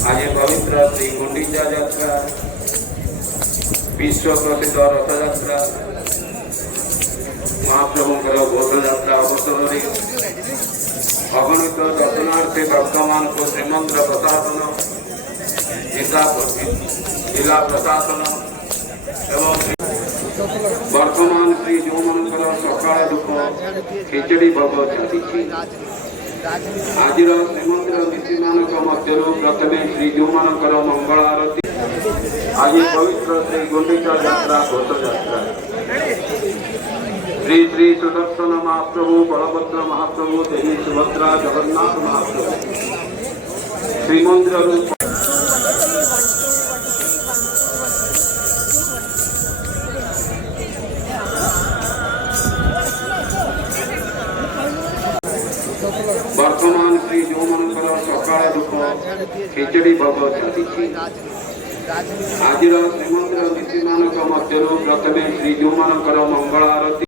आज पवित्र श्री गुंडीचा यात्रा विश्व प्रसिद्ध रथ यात्रा महाप्रभुंकर घोष यात्रा अवसर में अगणित दर्शनार्थी भक्त मान को श्रीमंदिर प्रशासन जिला प्रशासन एवं वर्तमान श्री जो मनकर सका दुख खिचड़ी भोग चली आज श्रीमंदिर नीति मानक मध्य प्रथम श्रीजू मानकर मंगल आरती आज पवित्र श्री गुंडीचा यात्रा घोष यात्रा श्री श्री सुदर्शन महाप्रभु बलभद्र महाप्रभु देवी सुभद्रा जगन्नाथ महाप्रभु श्रीमंदिर वर्तमान श्री जो मनकर सका दुख खिचड़ी भोग चली आज श्रीमंदिर नीति मानक मध्य प्रथम श्रीजू मानकर मंगल आरती